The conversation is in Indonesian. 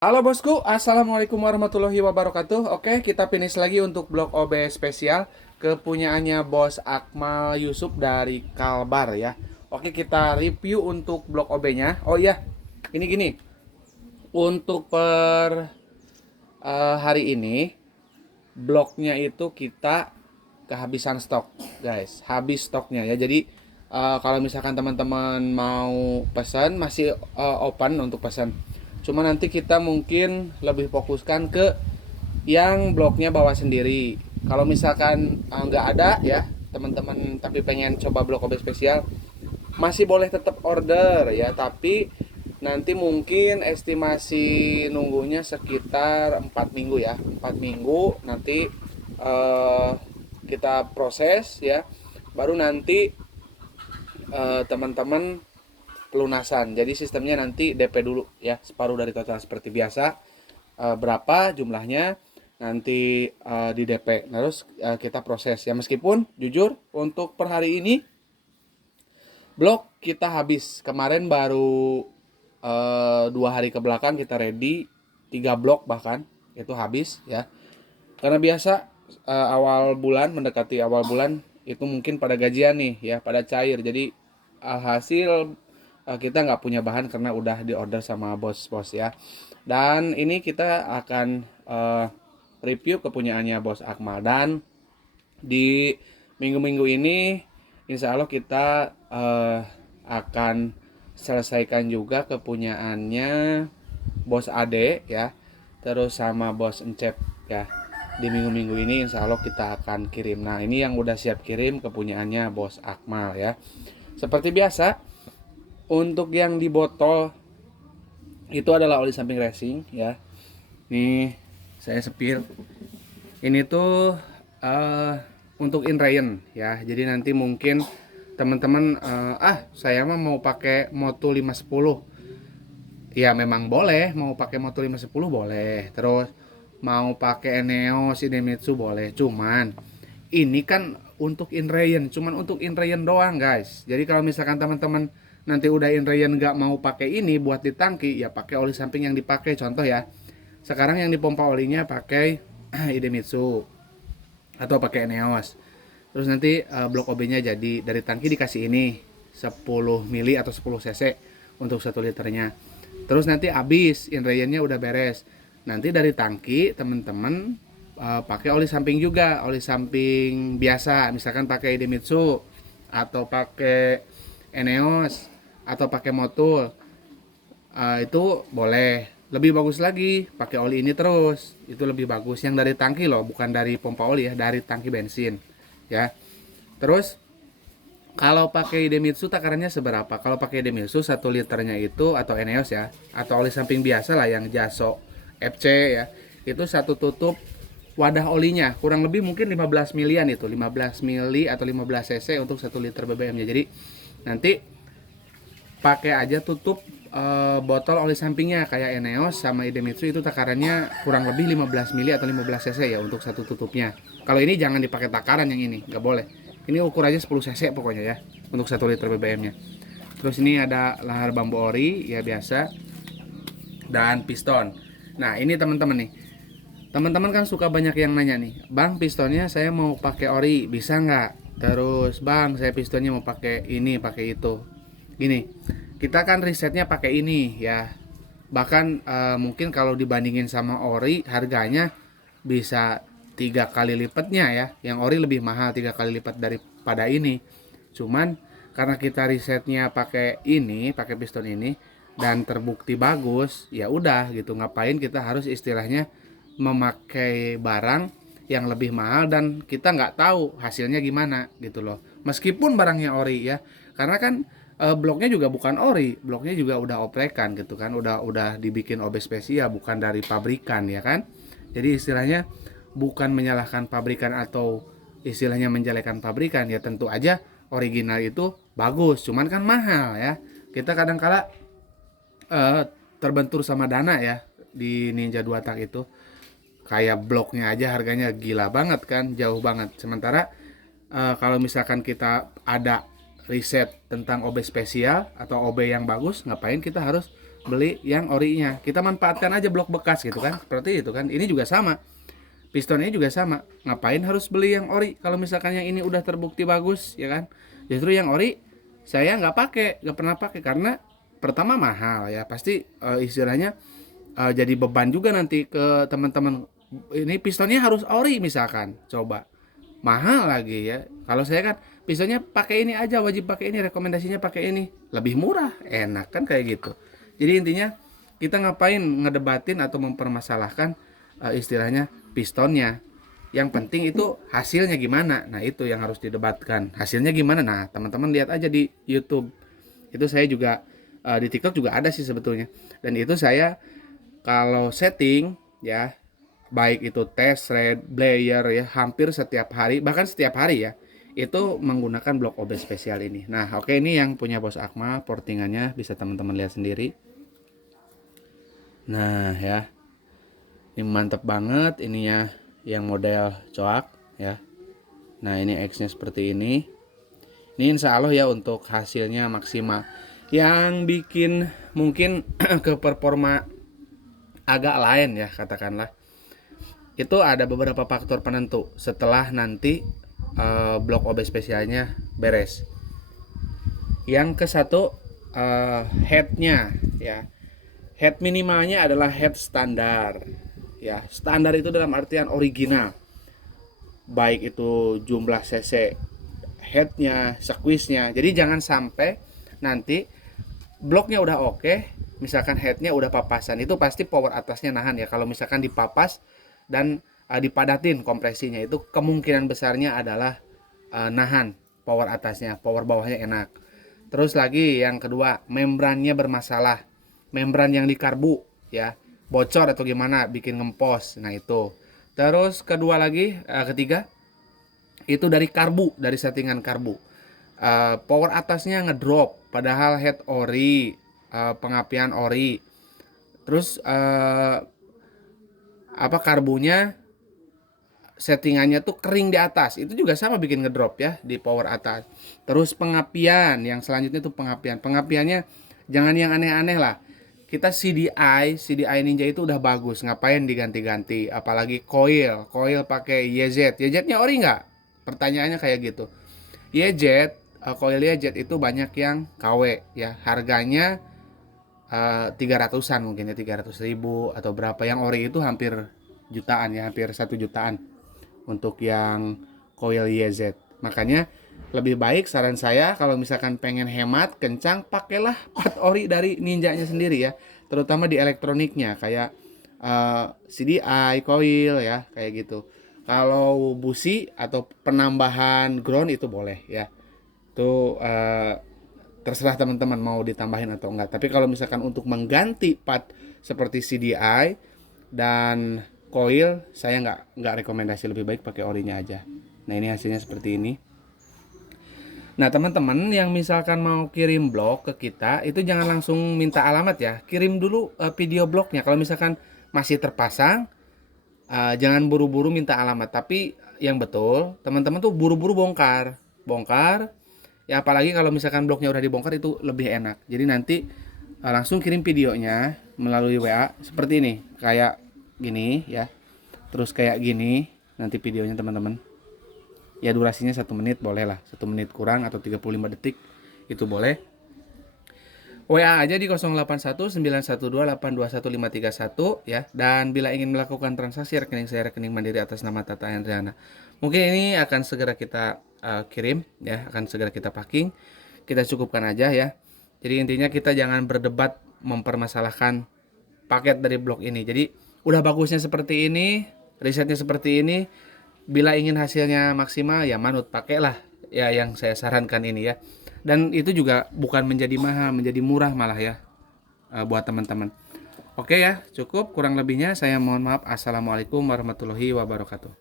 Halo bosku, assalamualaikum warahmatullahi wabarakatuh. Oke, kita finish lagi untuk blog OB spesial kepunyaannya Bos Akmal Yusuf dari Kalbar ya. Oke, kita review untuk blog OB-nya. Oh iya, ini gini. Untuk hari ini blognya itu kita kehabisan stok, guys. Habis stoknya ya. Jadi kalau misalkan teman-teman mau pesan masih open untuk pesan. Cuma nanti kita mungkin lebih fokuskan ke yang blognya bawa sendiri. Kalau misalkan nggak ada ya teman-teman tapi pengen coba blog OB spesial masih boleh tetap order ya, tapi nanti mungkin estimasi nunggunya sekitar 4 minggu ya, 4 minggu nanti eh, kita proses ya, baru nanti teman-teman pelunasan. Jadi sistemnya nanti DP dulu ya, separuh dari total seperti biasa. Berapa jumlahnya nanti di DP. Terus kita proses ya, meskipun jujur untuk per hari ini blok kita habis. Kemarin baru 2 hari ke belakang kita ready 3 blok bahkan itu habis ya. Karena biasa awal bulan mendekati awal bulan itu mungkin pada gajian nih ya, pada cair. Jadi hasil kita nggak punya bahan karena udah diorder sama bos-bos ya. Dan ini kita akan review kepunyaannya Bos Akmal, dan di minggu-minggu ini insya Allah kita akan selesaikan juga kepunyaannya Bos Ade ya, terus sama Bos Encep ya. Di minggu-minggu ini insya Allah kita akan kirim. Nah ini yang udah siap kirim kepunyaannya Bos Akmal ya. Seperti biasa untuk yang di botol itu adalah oli samping racing ya. Nih saya sepil. Ini tuh uh, untuk inrayan ya. Jadi nanti mungkin teman-teman saya mah mau pakai Moto 510. Ya memang boleh, mau pakai Moto 510 boleh. Terus mau pakai Eneo Shinemitsu boleh. Cuman ini kan untuk inrayan, cuman untuk inrayan doang, guys. Jadi kalau misalkan teman-teman nanti udah inrayan nggak mau pakai ini buat di tangki, ya pakai oli samping yang dipakai. Contoh ya, sekarang yang dipompa olinya pakai Idemitsu atau pakai Eneos. Terus nanti blok OB-nya jadi dari tangki dikasih ini 10 mili atau 10 cc untuk 1 liternya. Terus nanti habis inrayannya udah beres. Nanti dari tangki teman-teman pakai oli samping juga, oli samping biasa, misalkan pakai Idemitsu atau pakai Eneos atau pakai Motul. Itu boleh. Lebih bagus lagi pakai oli ini terus, itu lebih bagus yang dari tangki loh, bukan dari pompa oli ya, dari tangki bensin ya. Terus kalau pakai Idemitsu takarannya seberapa? Kalau pakai Idemitsu 1 liternya itu, atau Eneos ya, atau oli samping biasa lah yang Jaso FC ya, itu satu tutup wadah olinya kurang lebih mungkin 15 milian, itu 15 mili atau 15 cc untuk 1 liter BBM-nya. Jadi nanti pakai aja tutup botol oli sampingnya kayak Eneos sama Idemitsu, itu takarannya kurang lebih 15 mili atau 15 cc ya untuk satu tutupnya. Kalau ini jangan dipakai takaran, yang ini nggak boleh. Ini ukurannya 10 cc pokoknya ya untuk 1 liter BBM-nya. Terus ini ada lahar bambu ori ya biasa dan piston. Nah ini teman-teman nih, teman-teman kan suka banyak yang nanya nih, bang pistonnya saya mau pakai ori bisa nggak? Terus bang saya pistonnya mau pakai ini pakai itu. Gini, kita kan risetnya pakai ini ya. Bahkan mungkin kalau dibandingin sama ori harganya bisa 3 kali lipatnya ya. Yang ori lebih mahal 3 kali lipat daripada ini. Cuman karena kita risetnya pakai ini, pakai piston ini dan terbukti bagus, ya udah gitu. Ngapain kita harus istilahnya memakai barang yang lebih mahal dan kita nggak tahu hasilnya gimana gitu loh. Meskipun barangnya ori ya, karena kan bloknya juga bukan ori, bloknya juga udah oprekan gitu kan, udah dibikin OB spesial, bukan dari pabrikan ya kan. Jadi istilahnya bukan menyalahkan pabrikan atau istilahnya menjelekan pabrikan, ya tentu aja original itu bagus, cuman kan mahal ya. Kita kadang kala eh, terbentur sama dana ya di Ninja 2 tak itu. Kayak bloknya aja harganya gila banget kan, jauh banget. Sementara kalau misalkan kita ada riset tentang OB spesial atau OB yang bagus, ngapain kita harus beli yang orinya. Kita manfaatkan aja blok bekas gitu kan, seperti itu kan. Ini juga sama, pistonnya juga sama. Ngapain harus beli yang ori kalau misalkan yang ini udah terbukti bagus ya kan. Justru yang ori saya nggak pernah pakai karena pertama mahal ya, pasti istilahnya jadi beban juga nanti ke teman-teman. Ini pistonnya harus ori misalkan, coba mahal lagi ya. Kalau saya kan pistonnya pakai ini aja, wajib pakai ini, rekomendasinya pakai ini, lebih murah, enak kan kayak gitu. Jadi intinya kita ngapain ngedebatin atau mempermasalahkan istilahnya pistonnya. Yang penting itu hasilnya gimana. Nah, itu yang harus didebatkan. Hasilnya gimana? Nah, teman-teman lihat aja di YouTube. Itu saya juga di TikTok juga ada sih sebetulnya. Dan itu saya kalau setting ya, baik itu test red, player ya, hampir setiap hari, bahkan setiap hari ya, itu menggunakan blok OB spesial ini. Nah, oke, ini yang punya Bos Akmal, portingannya bisa teman-teman lihat sendiri. Nah, ya. Ini mantep banget ininya yang model coak ya. Nah, ini X-nya seperti ini. Ini insya Allah ya untuk hasilnya maksimal. Yang bikin mungkin ke performa agak lain ya katakanlah, itu ada beberapa faktor penentu setelah nanti blok OB spesialnya beres. Yang ke satu, headnya ya. Head minimalnya adalah head standar ya. Standar itu dalam artian original, baik itu jumlah cc headnya, squeeze-nya. Jadi jangan sampai nanti bloknya udah oke, misalkan headnya udah papasan, itu pasti power atasnya nahan ya. Kalau misalkan dipapas dan dipadatin kompresinya, itu kemungkinan besarnya adalah nahan power atasnya, power bawahnya enak. Terus lagi yang kedua, membrannya bermasalah, membran yang di karbu ya, bocor atau gimana, bikin ngempos. Nah itu. Terus kedua lagi, ketiga itu dari karbu, dari settingan karbu. Power atasnya ngedrop padahal head ori, pengapian ori. Terus karbunya settingannya tuh kering di atas, itu juga sama bikin ngedrop ya di power atas. Terus pengapian yang selanjutnya tuh pengapiannya jangan yang aneh-aneh lah. Kita CDI Ninja itu udah bagus, ngapain diganti-ganti, apalagi coil pakai YZ-nya ori nggak? Pertanyaannya kayak gitu. YZ, coil YZ itu banyak yang KW ya, harganya 300-an mungkin ya, 300.000 atau berapa. Yang ori itu hampir jutaan ya, hampir 1 jutaan untuk yang coil YZ. Makanya lebih baik saran saya kalau misalkan pengen hemat kencang, pakailah part ori dari Ninjanya sendiri ya, terutama di elektroniknya kayak CDI, coil ya, kayak gitu. Kalau busi atau penambahan ground itu boleh ya, itu terserah teman-teman mau ditambahin atau enggak. Tapi kalau misalkan untuk mengganti part seperti CDI dan coil, saya nggak rekomendasi, lebih baik pakai orinya aja. Nah, ini hasilnya seperti ini. Nah, teman-teman yang misalkan mau kirim blok ke kita, itu jangan langsung minta alamat ya, kirim dulu video bloknya. Kalau misalkan masih terpasang, jangan buru-buru minta alamat, tapi yang betul teman-teman tuh buru-buru bongkar ya, apalagi kalau misalkan bloknya udah dibongkar itu lebih enak. Jadi nanti langsung kirim videonya melalui WA seperti ini, kayak gini ya, terus kayak gini nanti videonya teman-teman ya, durasinya 1 menit boleh lah, 1 menit kurang atau 35 detik itu boleh. WA aja di 081912821531 ya. Dan bila ingin melakukan transaksi, rekening saya rekening mandiri atas nama Tata Hendriana. Mungkin ini akan segera kita kirim ya, akan segera kita packing. Kita cukupkan aja ya. Jadi intinya kita jangan berdebat mempermasalahkan paket dari blok ini. Jadi udah bagusnya seperti ini, risetnya seperti ini, bila ingin hasilnya maksimal ya manut pakailah ya yang saya sarankan ini ya. Dan itu juga bukan menjadi mahal, menjadi murah malah ya buat teman-teman. Oke ya, cukup, kurang lebihnya saya mohon maaf. Assalamualaikum warahmatullahi wabarakatuh.